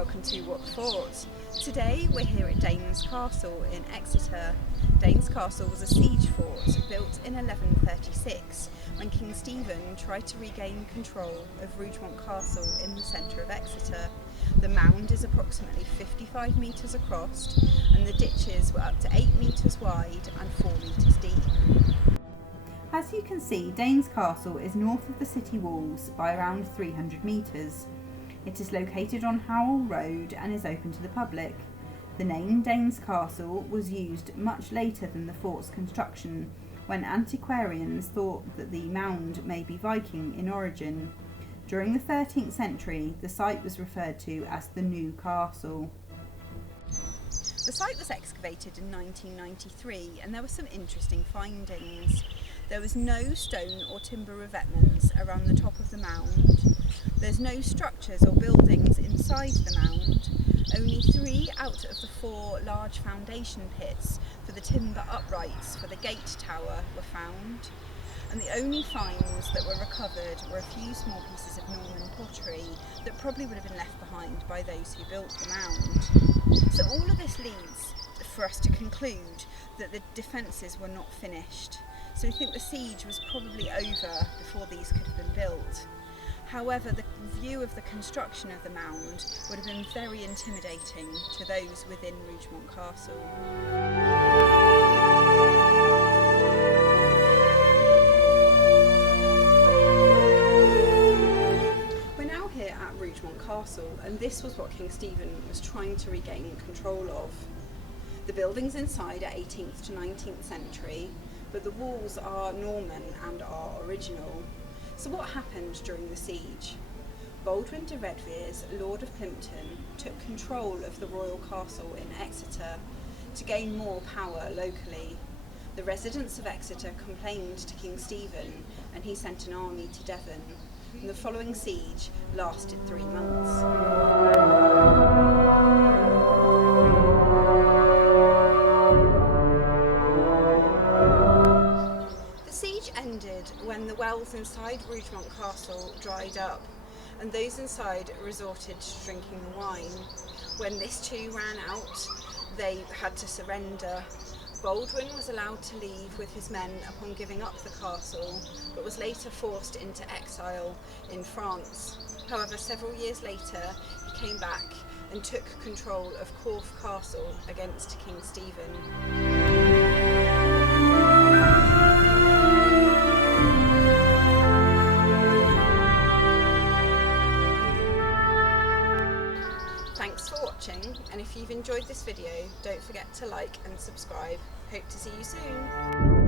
welcome to What the Fort. Today we're here at Danes Castle in Exeter. Danes Castle was a siege fort built in 1136 when King Stephen tried to regain control of Rougemont Castle in the centre of Exeter. The mound is approximately 55 metres across and the ditches were up to 8 metres wide and 4 metres deep. As you can see, Danes Castle is north of the city walls by around 300 metres. It is located on Howell Road and is open to the public. The name Danes Castle was used much later than the fort's construction, when antiquarians thought that the mound may be Viking in origin. During the 13th century, the site was referred to as the New Castle. The site was excavated in 1993 and there were some interesting findings. There was no stone or timber revetments around the top of the mound. There's no structures or buildings inside the mound. Only 3 out of the 4 large foundation pits for the timber uprights for the gate tower were found. And the only finds that were recovered were a few small pieces of Norman pottery that probably would have been left behind by those who built the mound. So all of this leads for us to conclude that the defences were not finished. So we think the siege was probably over before these could have been built. However, the view of the construction of the mound would have been very intimidating to those within Rougemont Castle. We're now here at Rougemont Castle, and this was what King Stephen was trying to regain control of. The buildings inside are 18th to 19th century, but the walls are Norman and are original. So what happened during the siege? Baldwin de Redvers, Lord of Plimpton, took control of the royal castle in Exeter to gain more power locally. The residents of Exeter complained to King Stephen and he sent an army to Devon, and the following siege lasted 3 months. When the wells inside Rougemont Castle dried up and those inside resorted to drinking the wine. When this too ran out, they had to surrender. Baldwin was allowed to leave with his men upon giving up the castle, but was later forced into exile in France. However, several years later, he came back and took control of Corfe Castle against King Stephen. Thanks for watching, and if you've enjoyed this video, don't forget to like and subscribe. Hope to see you soon.